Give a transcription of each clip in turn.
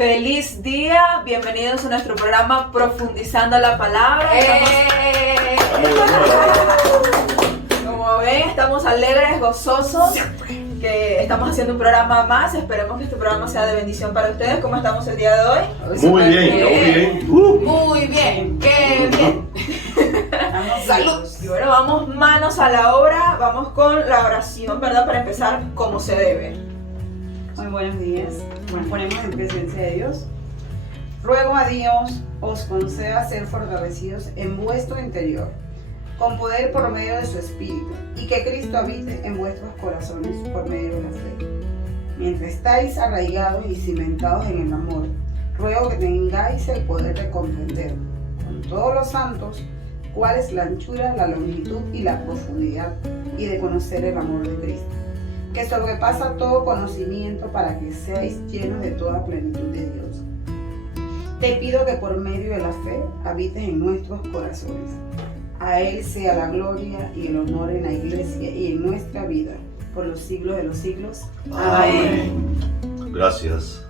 Feliz día, bienvenidos a nuestro programa Profundizando la Palabra. Como ven, estamos alegres, gozosos, que estamos haciendo un programa más. Esperemos que este programa sea de bendición para ustedes. ¿Cómo estamos el día de hoy? Muy bien. Muy bien, qué bien. Salud. Y bueno, vamos manos a la obra, vamos con la oración, ¿verdad? Para empezar como se debe. Muy buenos días. Nos ponemos en presencia de Dios. Ruego a Dios os conceda ser fortalecidos en vuestro interior, con poder por medio de su Espíritu, y que Cristo habite en vuestros corazones por medio de la fe. Mientras estáis arraigados y cimentados en el amor, ruego que tengáis el poder de comprender con todos los santos cuál es la anchura, la longitud y la profundidad, y de conocer el amor de Cristo, que sobrepasa todo conocimiento, para que seáis llenos de toda plenitud de Dios. Te pido que por medio de la fe habites en nuestros corazones. A Él sea la gloria y el honor en la iglesia y en nuestra vida, por los siglos de los siglos. Amén. Gracias.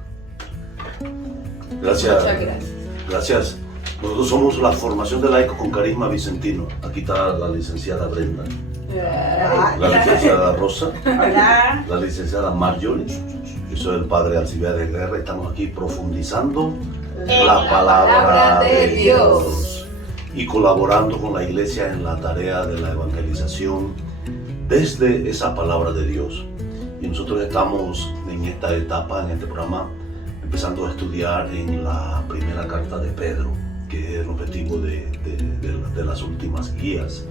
Muchas gracias. Gracias. Nosotros somos la formación de laicos con carisma vicentino. Aquí está la licenciada Brenda, la licenciada Rosa, Hola. la licenciada Marjorie. Yo soy el padre Alcibiades Guerra. Estamos aquí profundizando la palabra de Dios y colaborando con la iglesia en la tarea de la evangelización desde esa palabra de Dios. Y nosotros estamos en esta etapa, en este programa, empezando a estudiar en la primera carta de Pedro, que es el objetivo de las últimas guías,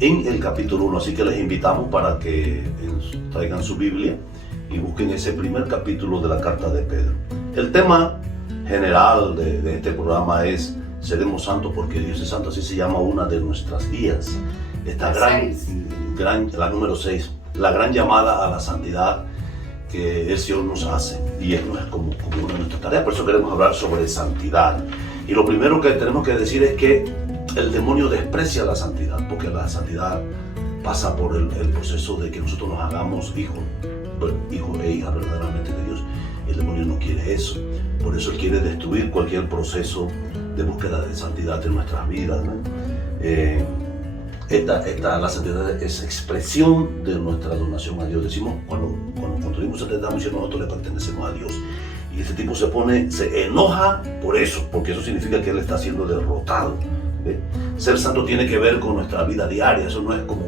en el capítulo 1. Así que les invitamos para que traigan su Biblia y busquen ese primer capítulo de la carta de Pedro. El tema general de este programa es Seremos santos porque Dios es santo. Así se llama una de nuestras guías. Esta la número 6, la gran llamada a la santidad que el Señor nos hace, y es como una de nuestras tareas. Por eso queremos hablar sobre santidad. Y lo primero que tenemos que decir es que el demonio desprecia la santidad, porque la santidad pasa por el proceso de que nosotros nos hagamos hijos e hijas verdaderamente de Dios. El demonio no quiere eso. Por eso él quiere destruir cualquier proceso de búsqueda de santidad en nuestras vidas, ¿no? La santidad es expresión de nuestra donación a Dios. Decimos, cuando construimos santidad, nosotros le pertenecemos a Dios. Y este tipo se enoja por eso, porque eso significa que él está siendo derrotado. ¿Ve? Ser santo tiene que ver con nuestra vida diaria. Eso no es como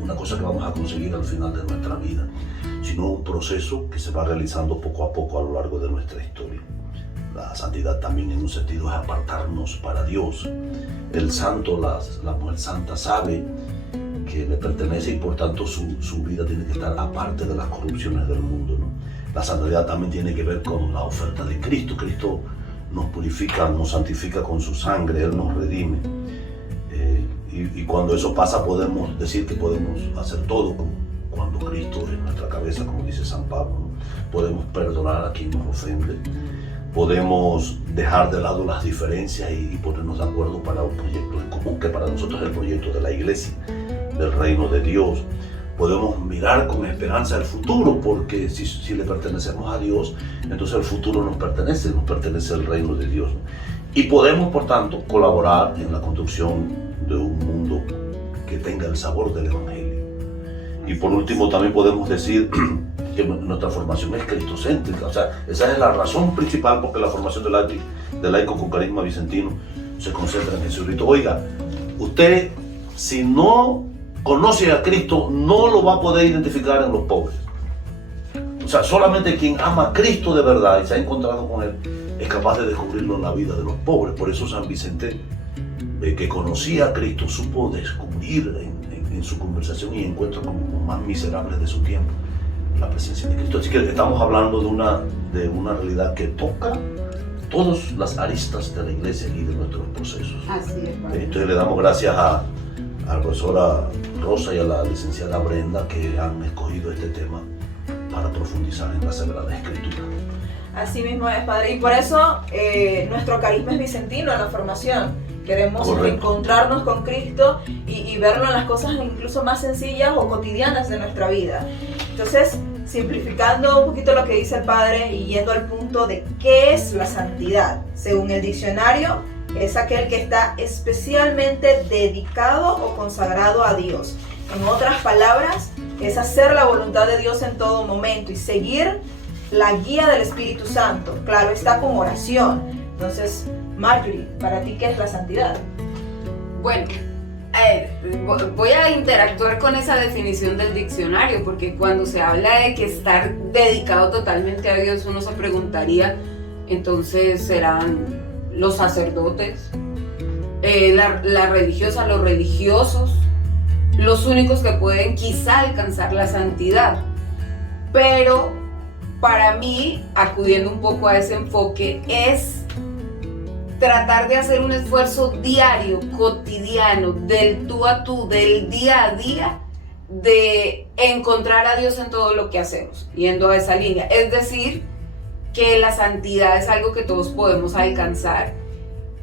una cosa que vamos a conseguir al final de nuestra vida, sino un proceso que se va realizando poco a poco a lo largo de nuestra historia. La santidad también, en un sentido, es apartarnos para Dios. El santo, la mujer santa, sabe que le pertenece y por tanto su vida tiene que estar aparte de las corrupciones del mundo, ¿no? La santidad también tiene que ver con la oferta de Cristo. Cristo nos purifica, nos santifica con su sangre, Él nos redime. Y cuando eso pasa, podemos decir que podemos hacer todo cuando Cristo es nuestra cabeza, como dice San Pablo, ¿no? Podemos perdonar a quien nos ofende. Podemos dejar de lado las diferencias y ponernos de acuerdo para un proyecto en común, que para nosotros es el proyecto de la iglesia, del reino de Dios. Podemos mirar con esperanza el futuro, porque si le pertenecemos a Dios, entonces el futuro nos pertenece el reino de Dios. Y podemos, por tanto, colaborar en la construcción de un mundo que tenga el sabor del Evangelio. Y por último, también podemos decir que nuestra formación es cristocéntrica. O sea, esa es la razón principal porque la formación de laico con carisma vicentino se concentra en Jesucristo. Oiga, usted, si no conoce a Cristo, no lo va a poder identificar en los pobres. O sea, solamente quien ama a Cristo de verdad y se ha encontrado con Él es capaz de descubrirlo en la vida de los pobres. Por eso San Vicente, que conocía a Cristo, supo descubrir en su conversación y encuentro con los más miserables de su tiempo la presencia de Cristo. Así que estamos hablando de una realidad que toca todas las aristas de la iglesia y de nuestros procesos. Así es, padre. Entonces le damos gracias a la profesora Rosa y a la licenciada Brenda, que han escogido este tema para profundizar en la Sagrada Escritura. Así mismo es, Padre. Y por eso nuestro carisma es vicentino en la formación. Queremos encontrarnos con Cristo y verlo en las cosas incluso más sencillas o cotidianas de nuestra vida. Entonces, simplificando un poquito lo que dice el padre y yendo al punto de qué es la santidad. Según el diccionario, es aquel que está especialmente dedicado o consagrado a Dios. En otras palabras, es hacer la voluntad de Dios en todo momento y seguir la guía del Espíritu Santo. Claro, está con oración. Entonces, Marjorie, para ti, ¿qué es la santidad? Bueno, voy a interactuar con esa definición del diccionario, porque cuando se habla de que estar dedicado totalmente a Dios, uno se preguntaría, entonces serán los sacerdotes, la religiosa, los religiosos, los únicos que pueden quizá alcanzar la santidad. Pero para mí, acudiendo un poco a ese enfoque, es tratar de hacer un esfuerzo diario, cotidiano, del tú a tú, del día a día, de encontrar a Dios en todo lo que hacemos, yendo a esa línea. Es decir, que la santidad es algo que todos podemos alcanzar,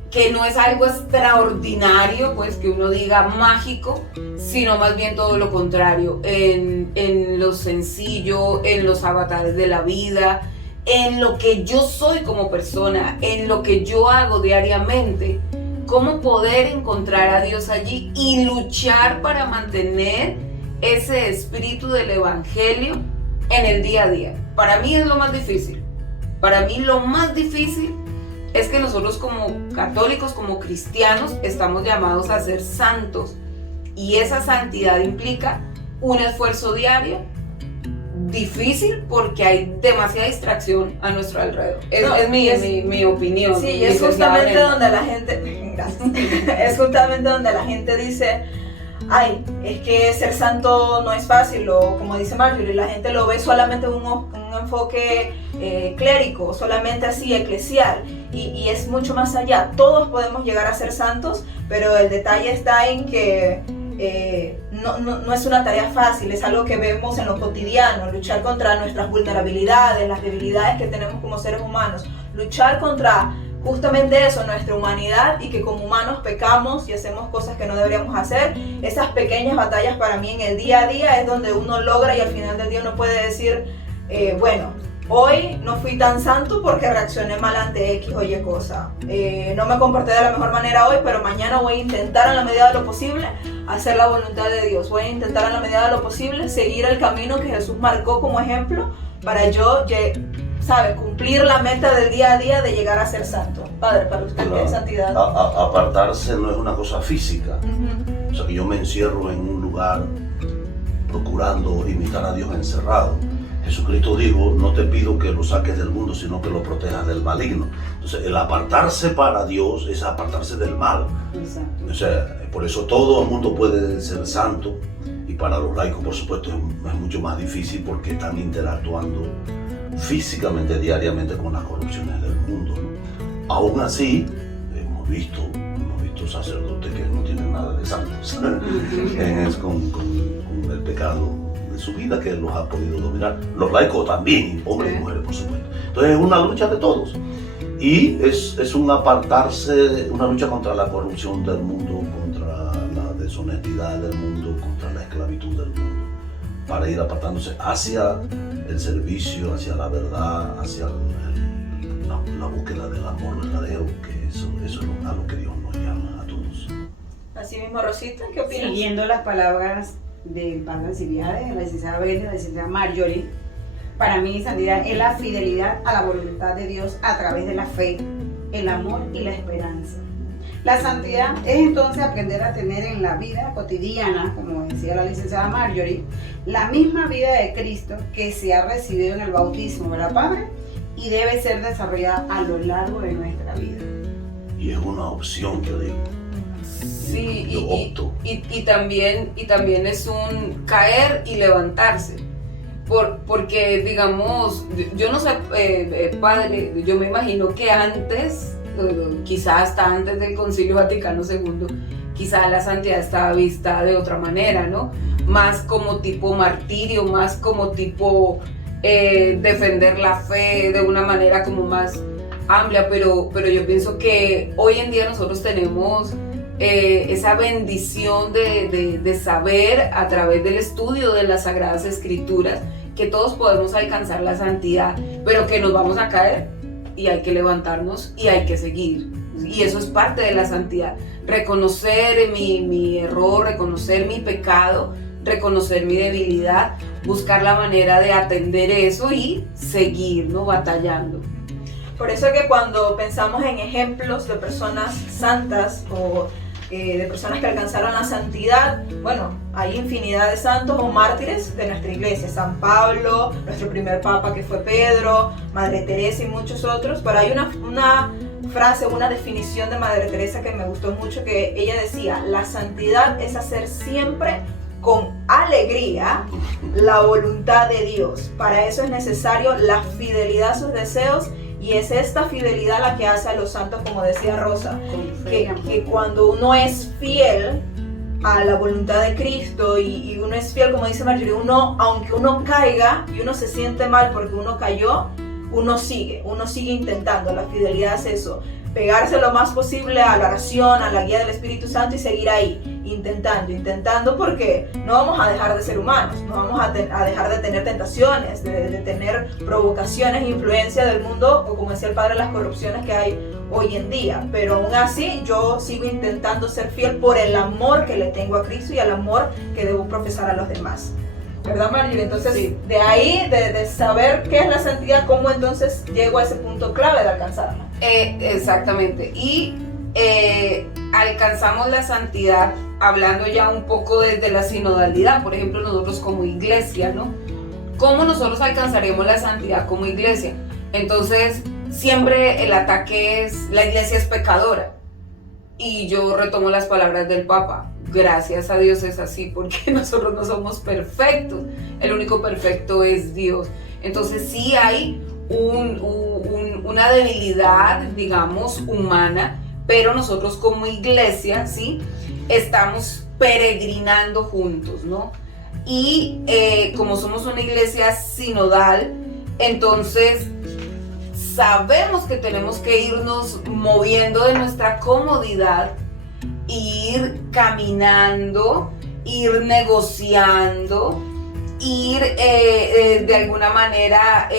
que no es algo extraordinario, pues que uno diga mágico, sino más bien todo lo contrario, en lo sencillo, en los avatares de la vida, en lo que yo soy como persona, en lo que yo hago diariamente, cómo poder encontrar a Dios allí y luchar para mantener ese espíritu del evangelio en el día a día. Para mí es lo más difícil. Para mí lo más difícil es que nosotros como católicos, como cristianos, estamos llamados a ser santos. Y esa santidad implica un esfuerzo diario, difícil porque hay demasiada distracción a nuestro alrededor. Es mi opinión. Sí, es justamente donde la gente, gracias, es justamente donde la gente dice, ay, es que ser santo no es fácil, o como dice Marjorie, la gente lo ve solamente en un enfoque clérigo, solamente así eclesial, y es mucho más allá. Todos podemos llegar a ser santos, pero el detalle está en que no es una tarea fácil, es algo que vemos en lo cotidiano, luchar contra nuestras vulnerabilidades, las debilidades que tenemos como seres humanos, luchar contra justamente eso, nuestra humanidad, y que como humanos pecamos y hacemos cosas que no deberíamos hacer. Esas pequeñas batallas para mí en el día a día es donde uno logra, y al final del día uno puede decir, bueno, hoy no fui tan santo porque reaccioné mal ante X o Y cosa, no me comporté de la mejor manera hoy, pero mañana voy a intentar en la medida de lo posible hacer la voluntad de Dios, voy a intentar en la medida de lo posible seguir el camino que Jesús marcó como ejemplo para yo, ¿sabes?, cumplir la meta del día a día de llegar a ser santo. Padre, para usted, ¿qué es santidad? Apartarse no es una cosa física. O sea, que yo me encierro en un lugar procurando imitar a Dios encerrado. Jesucristo dijo, no te pido que lo saques del mundo, sino que lo protejas del maligno. Entonces, el apartarse para Dios es apartarse del mal. Exacto. O sea, por eso todo el mundo puede ser santo, y para los laicos, por supuesto, es mucho más difícil porque están interactuando físicamente, diariamente con las corrupciones del mundo, ¿no? Aún así, hemos visto sacerdotes que no tienen nada de santos, es con el pecado de su vida que los ha podido dominar. Los laicos también, hombres y mujeres, por supuesto. Entonces es una lucha de todos, y es un apartarse, una lucha contra la corrupción del mundo, contra la deshonestidad del mundo, contra la esclavitud del mundo, para ir apartándose hacia el servicio, hacia la verdad, hacia la búsqueda del amor verdadero, que eso es a lo que Dios nos llama a todos. Así mismo, Rosita, ¿qué opinas? Siguiendo las palabras del padre auxiliar, de la licenciada Belén, de la licenciada Marjorie, para mí santidad es la fidelidad a la voluntad de Dios a través de la fe, el amor y la esperanza. La santidad es entonces aprender a tener en la vida cotidiana, como decía la licenciada Marjorie, la misma vida de Cristo que se ha recibido en el bautismo, ¿verdad, Padre? Y debe ser desarrollada a lo largo de nuestra vida. Y es una opción que digo. Sí, yo opto. y también es un caer y levantarse. Porque, digamos, yo no sé, padre, yo me imagino que antes, quizás hasta antes del Concilio Vaticano II, quizás la santidad estaba vista de otra manera, ¿no? Más como tipo martirio, más como tipo defender la fe de una manera como más amplia, pero yo pienso que hoy en día nosotros tenemos esa bendición de saber a través del estudio de las Sagradas Escrituras que todos podemos alcanzar la santidad, pero que nos vamos a caer y hay que levantarnos y hay que seguir. Y eso es parte de la santidad. Reconocer mi error, reconocer mi pecado, reconocer mi debilidad, buscar la manera de atender eso y seguir, ¿no? Batallando. Por eso es que cuando pensamos en ejemplos de personas santas o de personas que alcanzaron la santidad, bueno, hay infinidad de santos o mártires de nuestra iglesia. San Pablo, nuestro primer papa que fue Pedro, Madre Teresa y muchos otros. Pero hay una frase, una definición de Madre Teresa que me gustó mucho, que ella decía: la santidad es hacer siempre con alegría la voluntad de Dios. Para eso es necesario la fidelidad a sus deseos, y es esta fidelidad la que hace a los santos, como decía Rosa, que cuando uno es fiel a la voluntad de Cristo y uno es fiel, como dice Marjorie, aunque uno caiga y uno se siente mal porque uno cayó, uno sigue intentando. La fidelidad es eso, pegarse lo más posible a la oración, a la guía del Espíritu Santo y seguir ahí, intentando, porque no vamos a dejar de ser humanos, no vamos a dejar de tener tentaciones, de tener provocaciones e influencia del mundo, o como decía el Padre, las corrupciones que hay hoy en día. Pero aún así yo sigo intentando ser fiel por el amor que le tengo a Cristo y al amor que debo profesar a los demás. ¿Verdad, Marjorie? Entonces, sí, de ahí, de saber qué es la santidad, ¿cómo entonces llego a ese punto clave de alcanzarla? Exactamente. Y alcanzamos la santidad hablando ya un poco desde la sinodalidad. Por ejemplo, nosotros como iglesia, ¿no? ¿Cómo nosotros alcanzaremos la santidad como iglesia? Entonces, siempre el ataque es: la iglesia es pecadora. Y yo retomo las palabras del Papa: gracias a Dios es así, porque nosotros no somos perfectos, el único perfecto es Dios. Entonces sí hay una debilidad, digamos, humana, pero nosotros como iglesia, ¿sí?, estamos peregrinando juntos, ¿no? Y como somos una iglesia sinodal, entonces sabemos que tenemos que irnos moviendo de nuestra comodidad, ir caminando, ir negociando, ir de alguna manera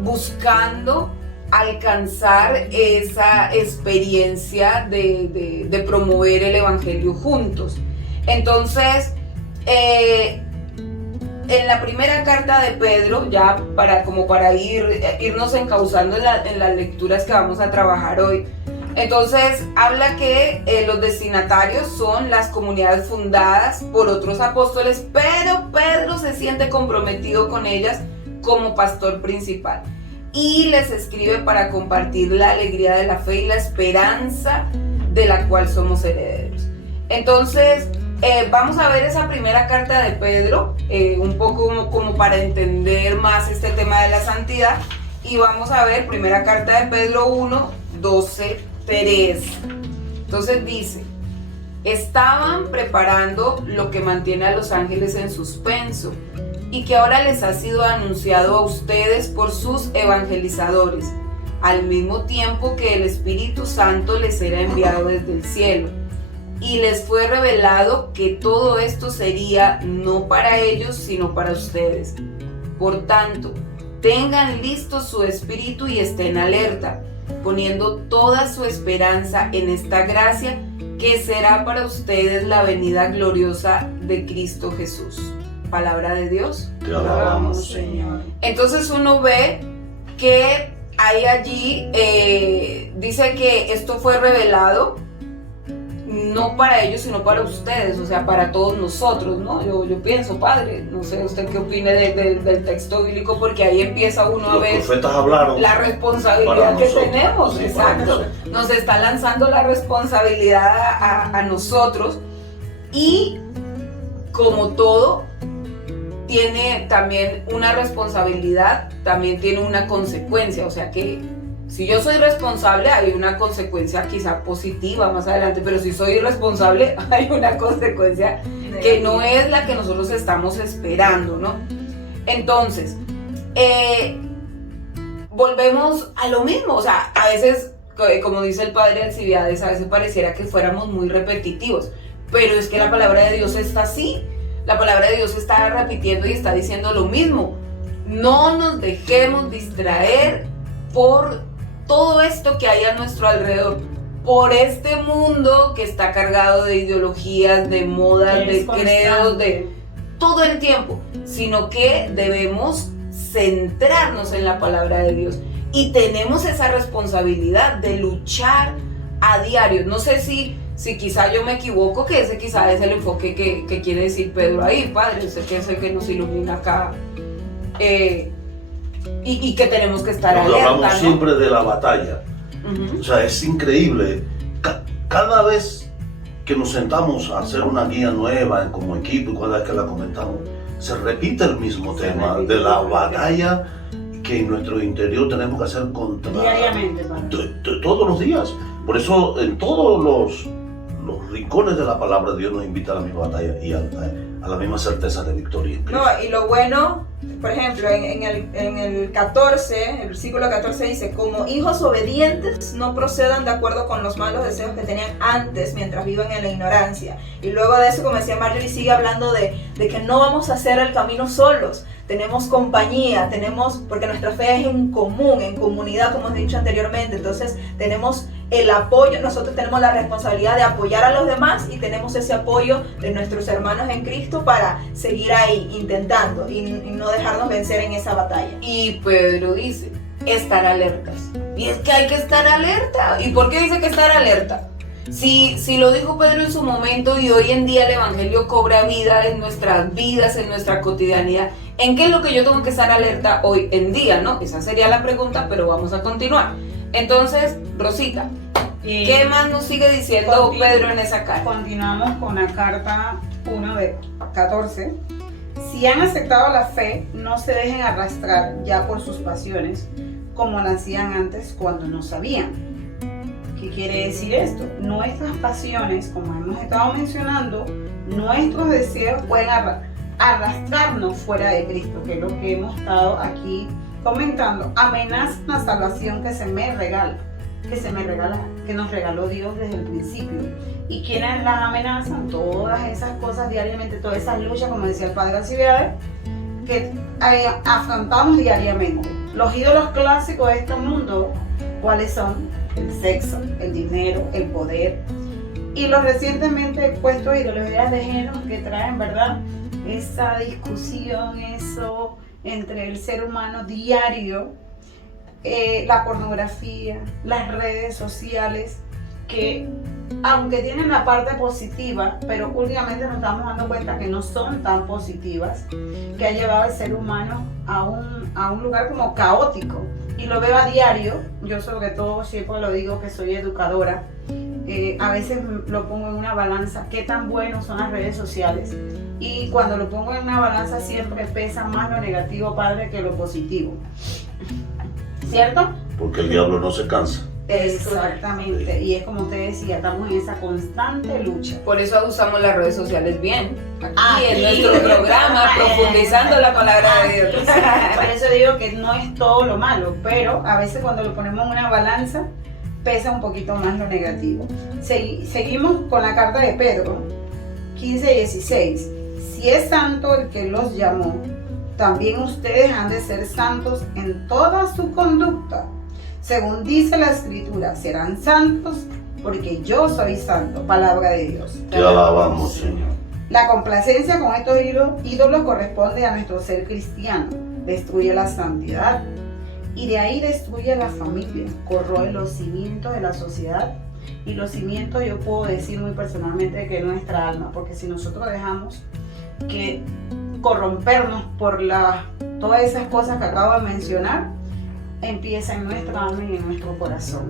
buscando alcanzar esa experiencia de promover el evangelio juntos. Entonces, en la primera carta de Pedro, ya para irnos encauzando en las lecturas que vamos a trabajar hoy, entonces habla que los destinatarios son las comunidades fundadas por otros apóstoles, pero Pedro se siente comprometido con ellas como pastor principal y les escribe para compartir la alegría de la fe y la esperanza de la cual somos herederos. Entonces vamos a ver esa primera carta de Pedro, un poco como para entender más este tema de la santidad, y vamos a ver primera carta de Pedro 1, 12, 3. Entonces dice: estaban preparando lo que mantiene a los ángeles en suspenso y que ahora les ha sido anunciado a ustedes por sus evangelizadores, al mismo tiempo que el Espíritu Santo les era enviado desde el cielo. Y les fue revelado que todo esto sería no para ellos, sino para ustedes. Por tanto, tengan listo su espíritu y estén alerta, poniendo toda su esperanza en esta gracia que será para ustedes la venida gloriosa de Cristo Jesús. Palabra de Dios. Te alabamos, Señor. Entonces uno ve que hay allí, dice que esto fue revelado no para ellos, sino para ustedes, o sea, para todos nosotros, ¿no? Yo pienso, Padre, no sé usted qué opine del texto bíblico, porque ahí empieza uno a ver los profetas hablaron la responsabilidad que nosotros, tenemos, sí, exacto. Nos está lanzando la responsabilidad a nosotros, y como todo tiene también una responsabilidad, también tiene una consecuencia, o sea que si yo soy responsable, hay una consecuencia quizá positiva más adelante, pero si soy irresponsable, hay una consecuencia que no es la que nosotros estamos esperando, ¿no? Entonces, volvemos a lo mismo, o sea, a veces, como dice el padre Alcibiades, a veces pareciera que fuéramos muy repetitivos, pero es que la palabra de Dios está así, la palabra de Dios está repitiendo y está diciendo lo mismo. no nos dejemos distraer por todo esto que hay a nuestro alrededor, por este mundo que está cargado de ideologías, de modas, de credos, de todo el tiempo, sino que debemos centrarnos en la palabra de Dios y tenemos esa responsabilidad de luchar a diario. No sé si quizá yo me equivoco, que ese quizá es el enfoque que quiere decir Pedro ahí, Padre, usted que es el que nos ilumina acá, y que tenemos que estar alerta, hablamos ¿no? siempre de la batalla. Uh-huh. O sea, es increíble. Cada vez que nos sentamos a hacer una guía nueva como equipo y cada vez que la comentamos, se repite el mismo tema de la batalla que en nuestro interior tenemos que hacer contra diariamente, todos los días. Por eso en todos los rincones de la palabra de Dios nos invita a la misma batalla y a la misma certeza de victoria en Cristo. No, y lo bueno, por ejemplo, en el 14, el versículo 14 dice: como hijos obedientes, no procedan de acuerdo con los malos deseos que tenían antes mientras viven en la ignorancia. Y luego de eso, como decía Marjorie, sigue hablando de que no vamos a hacer el camino solos. Tenemos compañía, porque nuestra fe es en común, en comunidad, como hemos dicho anteriormente. Entonces tenemos el apoyo, nosotros tenemos la responsabilidad de apoyar a los demás y tenemos ese apoyo de nuestros hermanos en Cristo para seguir ahí intentando y no dejarnos vencer en esa batalla. Y Pedro dice, estar alertas. Y es que hay que estar alerta. ¿Y por qué dice que estar alerta? Si lo dijo Pedro en su momento y hoy en día el evangelio cobra vida en nuestras vidas, en nuestra cotidianidad, ¿en qué es lo que yo tengo que estar alerta hoy en día, no? Esa sería la pregunta, pero vamos a continuar. Entonces, Rosita, ¿qué más nos sigue diciendo Pedro en esa carta? Continuamos con la carta 1 de 14. Si han aceptado la fe, no se dejen arrastrar ya por sus pasiones, como lo hacían antes cuando no sabían. ¿Qué quiere decir esto? Nuestras pasiones, como hemos estado mencionando, nuestros deseos pueden arrastrarnos fuera de Cristo, que es lo que hemos estado aquí comentando. Amenazan la salvación que nos regaló Dios desde el principio. ¿Y quiénes las amenazan? Todas esas cosas diariamente, todas esas luchas, como decía el padre Alcibiades, que afrontamos diariamente. Los ídolos clásicos de este mundo, ¿cuáles son? El sexo, el dinero, el poder y los recientemente expuestos ideologías de género que traen, ¿verdad?, esa discusión, eso entre el ser humano diario, la pornografía, las redes sociales, que aunque tienen la parte positiva, pero últimamente nos estamos dando cuenta que no son tan positivas, que ha llevado al ser humano a un lugar como caótico. Y lo veo a diario. Yo sobre todo siempre lo digo que soy educadora. A veces lo pongo en una balanza, qué tan buenos son las redes sociales. Y cuando lo pongo en una balanza siempre pesa más lo negativo, padre, que lo positivo. ¿Cierto? Porque el diablo no se cansa. Exactamente. Y es como usted decía, estamos en esa constante lucha. Por eso usamos las redes sociales bien. Aquí en nuestro programa, profundizando la palabra de Dios. Por eso digo que no es todo lo malo, pero a veces cuando lo ponemos en una balanza, pesa un poquito más lo negativo. Seguimos con la carta de Pedro, 15:16. Si es santo el que los llamó, también ustedes han de ser santos en toda su conducta. Según dice la Escritura, serán santos porque yo soy santo. Palabra de Dios. Te alabamos, Señor. La complacencia con estos ídolos corresponde a nuestro ser cristiano. Destruye la santidad y de ahí destruye la familia. Corroe los cimientos de la sociedad. Y los cimientos, yo puedo decir muy personalmente, que es nuestra alma. Porque si nosotros dejamos que corrompernos por todas esas cosas que acabo de mencionar, empieza en nuestra alma y en nuestro corazón.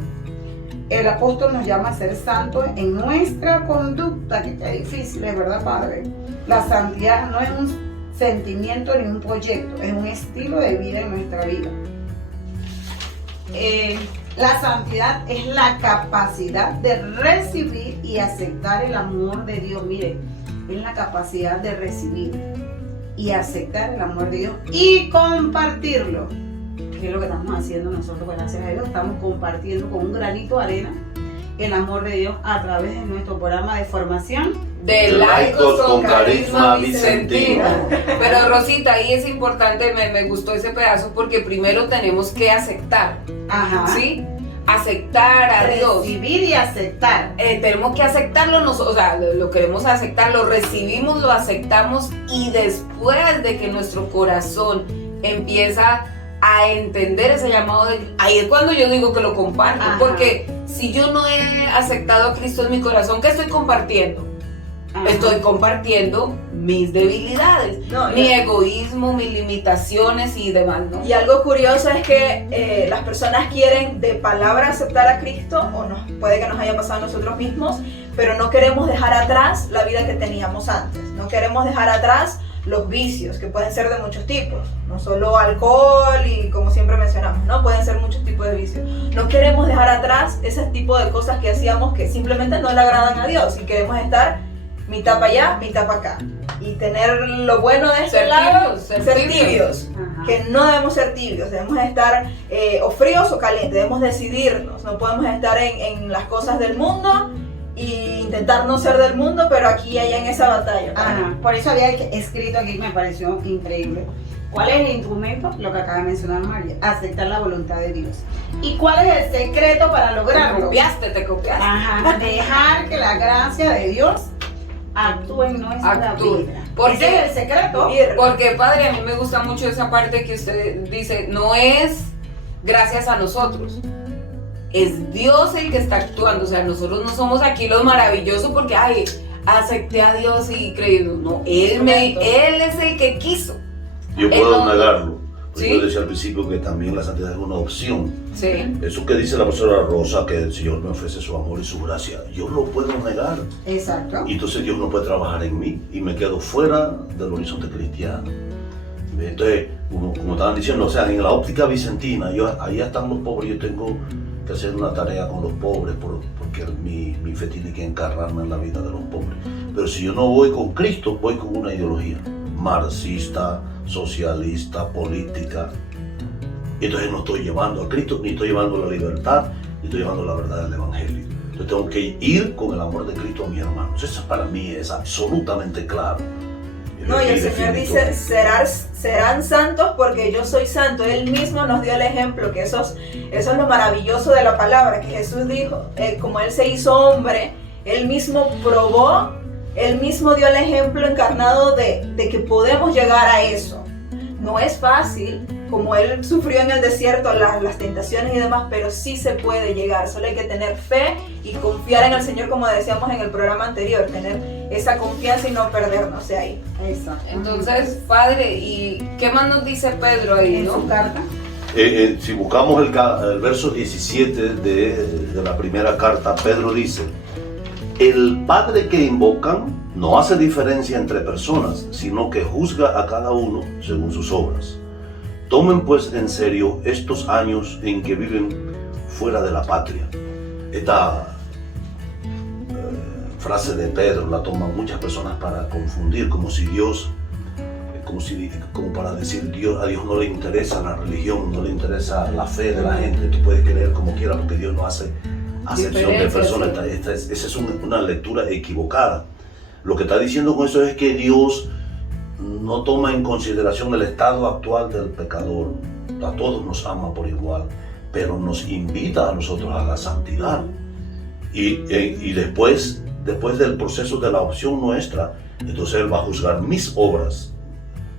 El apóstol nos llama a ser santos en nuestra conducta, que es difícil, es verdad, Padre. La santidad no es un sentimiento ni un proyecto, es un estilo de vida en nuestra vida. La santidad es la capacidad de recibir y aceptar el amor de Dios. Mire, es la capacidad de recibir y aceptar el amor de Dios y compartirlo. Que es lo que estamos haciendo nosotros, gracias a Dios. Estamos compartiendo con un granito de arena el amor de Dios a través de nuestro programa de formación de laicos con carisma vicentino. Pero Rosita, ahí es importante, me gustó ese pedazo porque primero tenemos que aceptar, Ajá. ¿sí? Aceptar a Dios. Recibir y aceptar. Tenemos que aceptarlo, o sea, lo queremos aceptar, lo recibimos, lo aceptamos y después de que nuestro corazón empieza a entender ese llamado ahí es cuando yo digo que lo comparto. Ajá. Porque si yo no he aceptado a Cristo en mi corazón, ¿qué estoy compartiendo? Ajá. Estoy compartiendo mis debilidades, mi egoísmo, mis limitaciones y demás, ¿no? Y algo curioso es que las personas quieren de palabra aceptar a Cristo, o puede que nos haya pasado a nosotros mismos, pero no queremos dejar atrás la vida que teníamos antes, no queremos dejar atrás los vicios, que pueden ser de muchos tipos, no solo alcohol y como siempre mencionamos, ¿no? Pueden ser muchos tipos de vicios. No queremos dejar atrás ese tipo de cosas que hacíamos que simplemente no le agradan a Dios y queremos estar mitad para allá, mitad para acá. Y tener lo bueno de este lado, ser tibios. Que no debemos ser tibios, debemos estar o fríos o calientes, debemos decidirnos, no podemos estar en las cosas del mundo y intentar no ser del mundo, pero aquí y allá en esa batalla. Ajá. Por eso había escrito aquí, me pareció increíble. ¿Cuál es el instrumento? Lo que acaba de mencionar María, aceptar la voluntad de Dios. ¿Y cuál es el secreto para lograrlo? Te copiaste. Ajá, dejar que la gracia de Dios actúe en nuestra vida. Ese es el secreto. Porque, padre, a mí me gusta mucho esa parte que usted dice, no es gracias a nosotros, es Dios el que está actuando. O sea, nosotros no somos aquí los maravillosos porque, ay, acepté a Dios y creí. No, Él es el que quiso. Yo puedo negarlo. ¿Sí? Yo decía al principio que también la santidad es una opción. Sí. Eso que dice la profesora Rosa, que el Señor me ofrece su amor y su gracia, yo lo puedo negar. Exacto. Y entonces Dios no puede trabajar en mí y me quedo fuera del horizonte cristiano. Entonces, como estaban diciendo, o sea, en la óptica vicentina, ahí están los pobres, yo tengo que hacer una tarea con los pobres porque mi fe tiene que encarnarme en la vida de los pobres. Pero si yo no voy con Cristo, voy con una ideología marxista, socialista, política. Entonces no estoy llevando a Cristo, ni estoy llevando la libertad, ni estoy llevando la verdad del Evangelio. Entonces tengo que ir con el amor de Cristo a mis hermanos. Eso para mí es absolutamente claro. No, y el Señor dice, serán santos porque yo soy santo. Él mismo nos dio el ejemplo, que eso es lo maravilloso de la palabra, que Jesús dijo, como Él se hizo hombre, Él mismo probó, Él mismo dio el ejemplo encarnado de que podemos llegar a eso. No es fácil, como Él sufrió en el desierto las tentaciones y demás, pero sí se puede llegar. Solo hay que tener fe y confiar en el Señor, como decíamos en el programa anterior, tener esa confianza y no perdernos de ahí. Exacto. Entonces, Padre, ¿y qué más nos dice Pedro ahí, en su carta? Si buscamos el verso 17 de la primera carta, Pedro dice: el Padre que invocan no hace diferencia entre personas, sino que juzga a cada uno según sus obras. Tomen pues en serio estos años en que viven fuera de la patria. Esta frase de Pedro la toman muchas personas para confundir, como para decir a Dios no le interesa la religión, no le interesa la fe de la gente. Tú puedes creer como quieras porque Dios no hace acepción de personas. Esa es una lectura equivocada. Lo que está diciendo con eso es que Dios no toma en consideración el estado actual del pecador. A todos nos ama por igual, pero nos invita a nosotros a la santidad. Y después del proceso de la opción nuestra, entonces Él va a juzgar mis obras.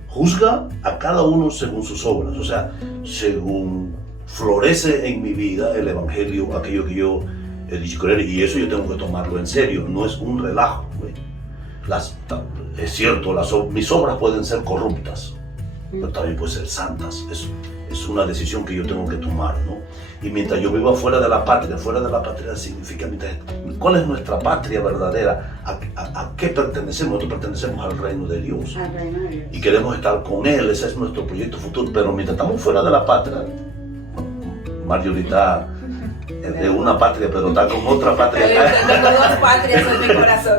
Juzga a cada uno según sus obras, o sea, según florece en mi vida el Evangelio, aquello que yo he dicho creer, y eso yo tengo que tomarlo en serio, no es un relajo. Es cierto, mis obras pueden ser corruptas, pero también pueden ser santas. Es una decisión que yo tengo que tomar, ¿no? Y mientras yo viva fuera de la patria significa, ¿cuál es nuestra patria verdadera? ¿A qué pertenecemos? Nosotros pertenecemos al reino de Dios. Al reino de Dios. Y queremos estar con Él, ese es nuestro proyecto futuro. Pero mientras estamos fuera de la patria, Marjorie está en una patria, pero está con otra patria. Tengo dos patrias en mi corazón.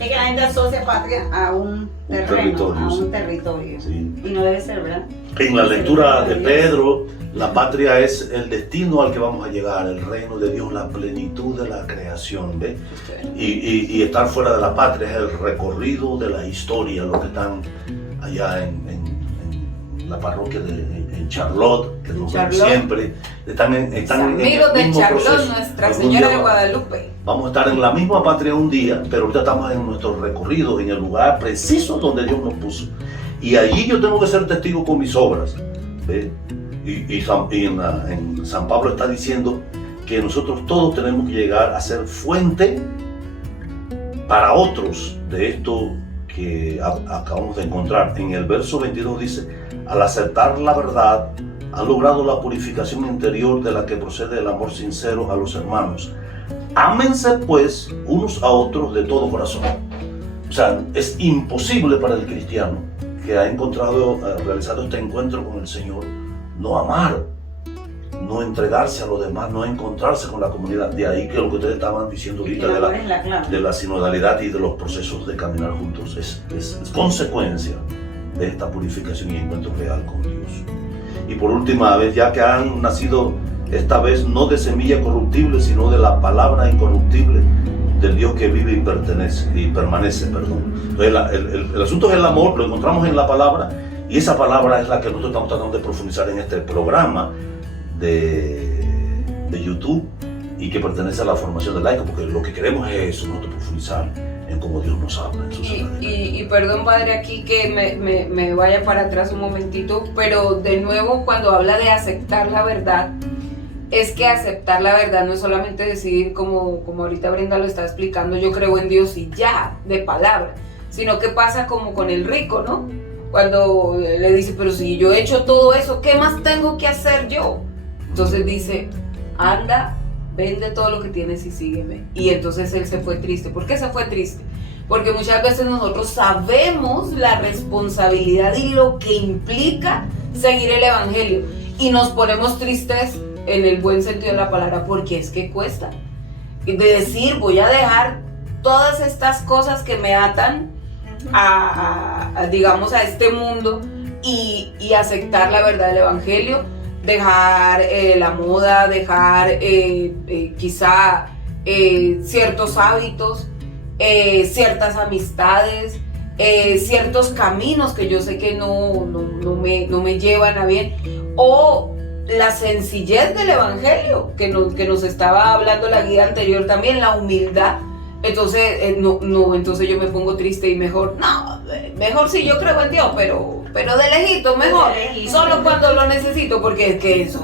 Es que la gente asocia patria a un terreno, territorio, a sí. un territorio. Sí. Y no debe ser, ¿verdad? En la lectura de Pedro, la patria es el destino al que vamos a llegar, el reino de Dios, la plenitud de la creación, ¿ves? Y estar fuera de la patria es el recorrido de la historia, los que están allá en la parroquia en Charlotte, que nos ven siempre, están en el Amigos de mismo Charlotte, proceso. Nuestra Algún Señora día de Guadalupe. vamos a estar en la misma patria un día, pero ahorita estamos en nuestro recorrido, en el lugar preciso donde Dios nos puso. Y allí yo tengo que ser testigo con mis obras, ¿ves? Y en San Pablo está diciendo que nosotros todos tenemos que llegar a ser fuente para otros de esto que acabamos de encontrar. En el verso 22 dice: al aceptar la verdad, han logrado la purificación interior de la que procede el amor sincero a los hermanos. Ámense pues unos a otros de todo corazón. O sea, es imposible para el cristiano que ha realizado este encuentro con el Señor, no amar, no entregarse a los demás, no encontrarse con la comunidad. De ahí que lo que ustedes estaban diciendo ahorita de la sinodalidad y de los procesos de caminar juntos es consecuencia de esta purificación y encuentro real con Dios. Y por última vez, ya que han nacido esta vez no de semilla corruptible, sino de la palabra incorruptible del Dios que vive y permanece. Entonces, el asunto es el amor, lo encontramos en la palabra, y esa palabra es la que nosotros estamos tratando de profundizar en este programa de YouTube, y que pertenece a la formación de laicos, porque lo que queremos es eso, nosotros profundizar en cómo Dios nos habla en su y perdón, padre, aquí que me vaya para atrás un momentito, pero de nuevo, cuando habla de aceptar la verdad, es que aceptar la verdad no es solamente decidir, como ahorita Brenda lo está explicando, yo creo en Dios y ya, de palabra, sino que pasa como con el rico, ¿no? Cuando le dice, pero si yo he hecho todo eso, ¿qué más tengo que hacer yo? Entonces dice, anda, vende todo lo que tienes y sígueme. Y entonces él se fue triste. ¿Por qué se fue triste? Porque muchas veces nosotros sabemos la responsabilidad y lo que implica seguir el evangelio, y nos ponemos tristes en el buen sentido de la palabra, porque es que cuesta. De decir, voy a dejar todas estas cosas que me atan digamos, a este mundo, y aceptar la verdad del evangelio, dejar la moda, dejar quizá ciertos hábitos, ciertas amistades, ciertos caminos que yo sé que no me llevan a bien, o la sencillez del evangelio que nos estaba hablando la guía anterior también, la humildad. Entonces entonces yo me pongo triste y mejor sí, yo creo en Dios, pero de lejito, mejor, solo cuando lo necesito, porque es que eso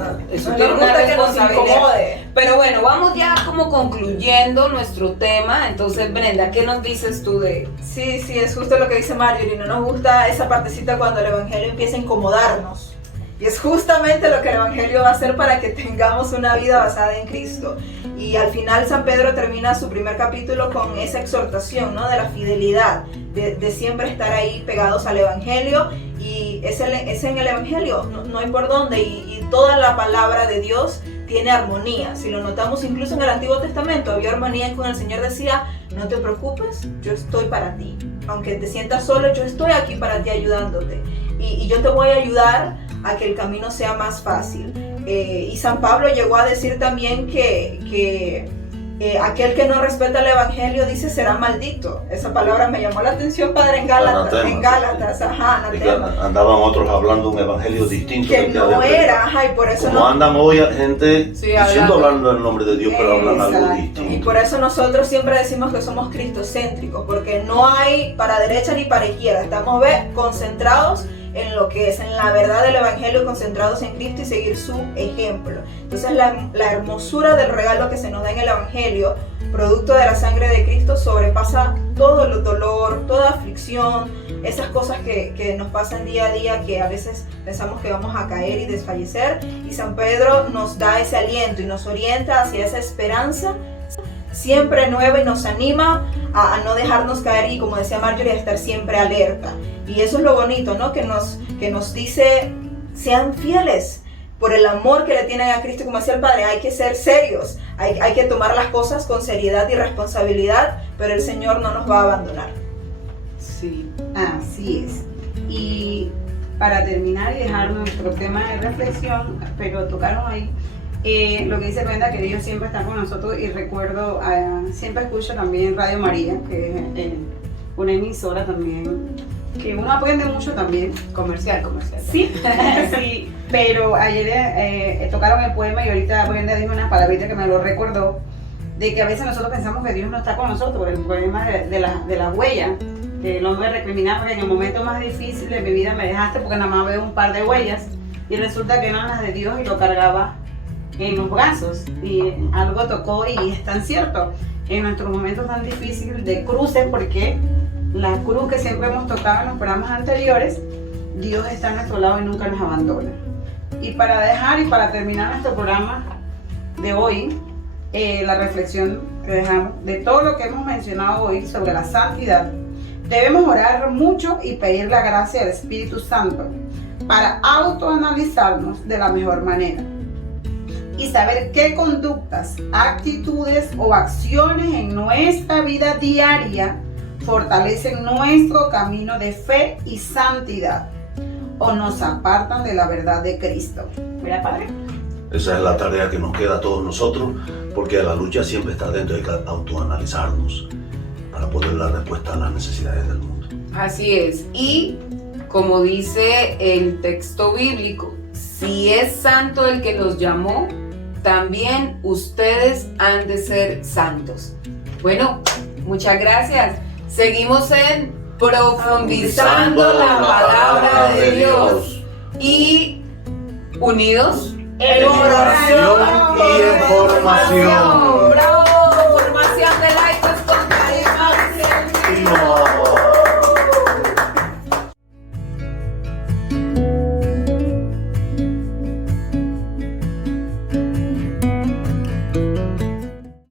tiene una responsabilidad. Pero bueno, vamos ya como concluyendo nuestro tema. Entonces, Brenda, ¿qué nos dices tú de...? Sí, es justo lo que dice Marjorie, no nos gusta esa partecita cuando el evangelio empieza a incomodarnos. Y es justamente lo que el evangelio va a hacer para que tengamos una vida basada en Cristo. Y al final San Pedro termina su primer capítulo con esa exhortación, ¿no? De la fidelidad, de siempre estar ahí pegados al evangelio. Y es en el evangelio, no hay por dónde. Y toda la palabra de Dios tiene armonía. Si lo notamos incluso en el Antiguo Testamento, había armonía con el Señor decía, no te preocupes, yo estoy para ti. Aunque te sientas solo, yo estoy aquí para ti ayudándote. Y yo te voy a ayudar a que el camino sea más fácil. Y San Pablo llegó a decir también que aquel que no respeta el evangelio, dice, será maldito. Esa palabra me llamó la atención, padre, en Gálatas. Anatema. Andaban otros hablando un evangelio distinto que no era, y por eso como andan hoy gente hablando el nombre de Dios, pero hablan algo distinto. Y por eso nosotros siempre decimos que somos cristocéntricos, porque no hay para derecha ni para izquierda, estamos concentrados en lo que es, en la verdad del evangelio, concentrados en Cristo y seguir su ejemplo. Entonces la hermosura del regalo que se nos da en el evangelio, producto de la sangre de Cristo, sobrepasa todo el dolor, toda aflicción, esas cosas que nos pasan día a día, que a veces pensamos que vamos a caer y desfallecer, y San Pedro nos da ese aliento y nos orienta hacia esa esperanza siempre nueva, y nos anima a no dejarnos caer, y como decía Marjorie, a estar siempre alerta. Y eso es lo bonito, ¿no? Que nos dice, sean fieles, por el amor que le tienen a Cristo, como decía el Padre, hay que ser serios, hay que tomar las cosas con seriedad y responsabilidad, pero el Señor no nos va a abandonar. Sí. Así es. Y para terminar y dejar nuestro tema de reflexión, pero tocaron ahí lo que dice Brenda, que Dios siempre está con nosotros, y recuerdo, siempre escucho también Radio María, que es una emisora también, que uno aprende mucho también. Comercial. Sí, sí, pero ayer tocaron el poema y ahorita Brenda dijo una palabrita que me lo recordó, de que a veces nosotros pensamos que Dios no está con nosotros, el problema de la huella, que el hombre recriminaba porque en el momento más difícil de mi vida me dejaste porque nada más veo un par de huellas, y resulta que eran las de Dios y lo cargaba en los brazos, y algo tocó, y es tan cierto, en nuestros momentos tan difíciles de cruces, porque la cruz que siempre hemos tocado en los programas anteriores, Dios está a nuestro lado y nunca nos abandona. Y para dejar y para terminar nuestro programa de hoy, la reflexión que dejamos de todo lo que hemos mencionado hoy sobre la santidad, debemos orar mucho y pedir la gracia del Espíritu Santo para autoanalizarnos de la mejor manera y saber qué conductas, actitudes o acciones en nuestra vida diaria fortalecen nuestro camino de fe y santidad o nos apartan de la verdad de Cristo. ¿Verdad, Padre? Esa es la tarea que nos queda a todos nosotros, porque la lucha siempre está dentro de autoanalizarnos para poder dar respuesta a las necesidades del mundo. Así es. Y como dice el texto bíblico, si es santo el que los llamó, también ustedes han de ser santos. Bueno, muchas gracias. Seguimos en Profundizando la Palabra de Dios y unidos En oración y en formación.